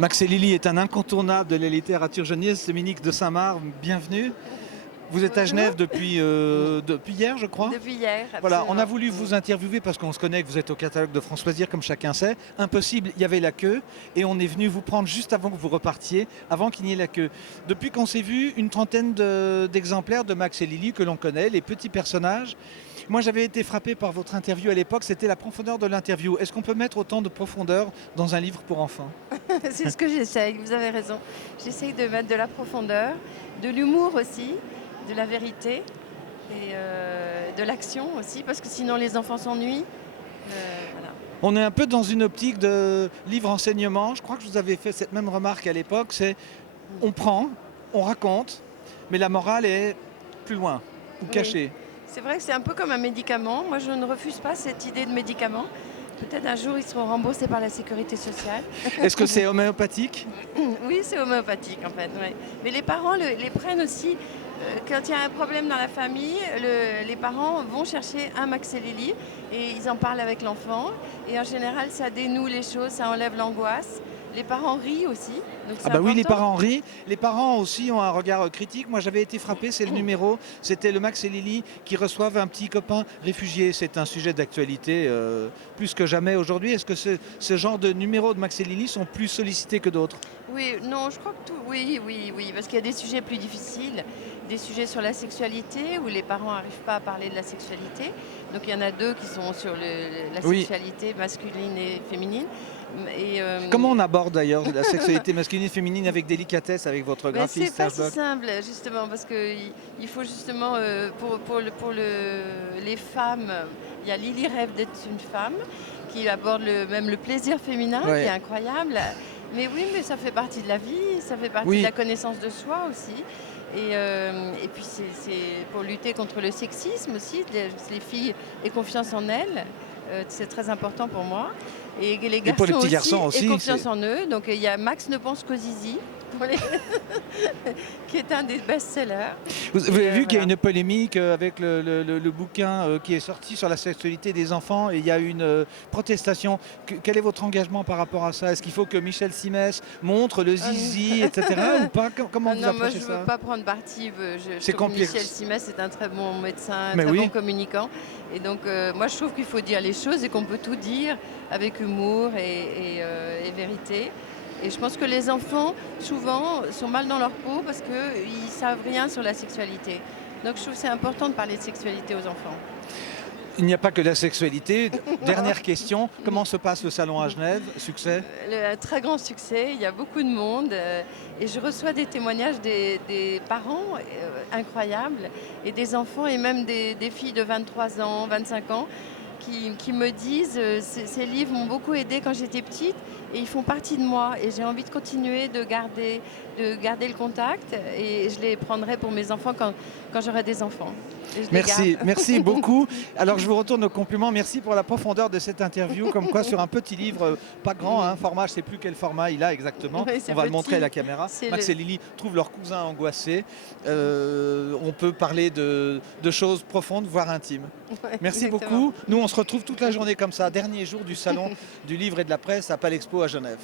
Max et Lily est un incontournable de la littérature jeunesse. Dominique de Saint-Marc, bienvenue. Vous êtes à Bonjour. Genève depuis hier, je crois. Depuis hier, Voilà, absolument. on a voulu vous interviewer parce qu'on se connaît, que vous êtes au catalogue de France Loisirs, comme chacun sait. Impossible, il y avait la queue et on est venu vous prendre juste avant que vous repartiez, avant qu'il n'y ait la queue. Depuis qu'on s'est vu, une trentaine d'exemplaires de Max et Lily que l'on connaît, les petits personnages. Moi, j'avais été frappé par votre interview à l'époque, c'était la profondeur de l'interview. Est-ce qu'on peut mettre autant de profondeur dans un livre pour enfants? C'est ce que j'essaye, vous avez raison. J'essaye de mettre de la profondeur, de l'humour aussi, de la vérité et de l'action aussi, parce que sinon les enfants s'ennuient. Voilà. On est un peu dans une optique de livre enseignement. Je crois que je vous avais fait cette même remarque à l'époque. C'est on prend, on raconte, mais la morale est plus loin ou Oui. cachée. C'est vrai que c'est un peu comme un médicament. Moi, je ne refuse pas cette idée de médicament. Peut-être un jour, ils seront remboursés par la sécurité sociale. Est-ce que c'est homéopathique? Oui, c'est homéopathique en fait. Ouais. Mais les parents les prennent aussi. Quand il y a un problème dans la famille, les parents vont chercher un Max et Lily et ils en parlent avec l'enfant. Et en général, ça dénoue les choses, ça enlève l'angoisse. Les parents rient aussi. Donc Ah c'est bah oui, les important. parents rient. Les parents aussi ont un regard critique. Moi, j'avais été frappé, c'est le numéro. C'était le Max et Lily qui reçoivent un petit copain réfugié. C'est un sujet d'actualité plus que jamais aujourd'hui. Est-ce que ce genre de numéros de Max et Lily sont plus sollicités que d'autres? Oui, non, je crois que tout. Oui, oui, oui, parce qu'il y a des sujets plus difficiles, des sujets sur la sexualité où les parents n'arrivent pas à parler de la sexualité. Donc il y en a deux qui sont sur la Oui. sexualité masculine et féminine. Et, Comment on aborde d'ailleurs la sexualité masculine et féminine avec délicatesse avec votre ben, c'est graphiste pas si Serge Bloch? simple justement parce qu'il faut justement les femmes, il y a Lily rêve d'être une femme qui aborde même le plaisir féminin Ouais. qui est incroyable. Mais oui, mais ça fait partie de la vie, ça fait partie Oui. de la connaissance de soi aussi. Et puis c'est pour lutter contre le sexisme aussi, les filles aient confiance en elles, c'est très important pour moi. Et les Et pour les garçons petits garçons aussi, aient confiance c'est- en eux. Donc il y a Max ne pense qu'aux zizi, pour les- qui est un des best-sellers. Vous avez Et, vu qu'il y a voilà. une polémique avec le bouquin qui est sorti sur la sexualité des enfants et il y a une protestation. Quel est votre engagement par rapport à ça? Est-ce qu'il faut que Michel Simès montre le zizi, etc. ou pas? Comment Ah vous non, moi approchez je ne veux ça? pas prendre parti. Je C'est trouve que complexe. Michel Simès est un très bon médecin, un Mais très oui. bon communicant. Et donc moi je trouve qu'il faut dire les choses et qu'on peut tout dire avec humour et vérité. Et je pense que les enfants, souvent, sont mal dans leur peau parce qu'ils ne savent rien sur la sexualité. Donc je trouve que c'est important de parler de sexualité aux enfants. Il n'y a pas que la sexualité. Dernière question, comment se passe le salon à Genève? Succès? Un très grand succès, il y a beaucoup de monde et je reçois des témoignages des parents incroyables et des enfants et même des filles de 23 ans, 25 ans qui me disent ces livres m'ont beaucoup aidé quand j'étais petite et ils font partie de moi et j'ai envie de continuer de garder le contact et je les prendrai pour mes enfants quand j'aurai des enfants. Et je les Merci, garde. merci beaucoup. Alors je vous retourne au compliment. Merci pour la profondeur de cette interview. Comme quoi sur un petit livre, pas grand, format, je ne sais plus quel format il a exactement. Oui, c'est On va le petit. montrer à la caméra. C'est Max le- et Lily trouvent leur cousin angoissé. On peut parler de choses profondes, voire intimes. Ouais, Merci exactement. beaucoup. Nous, on se retrouve toute la journée comme ça. Dernier jour du salon du livre et de la presse à Palexpo à Genève.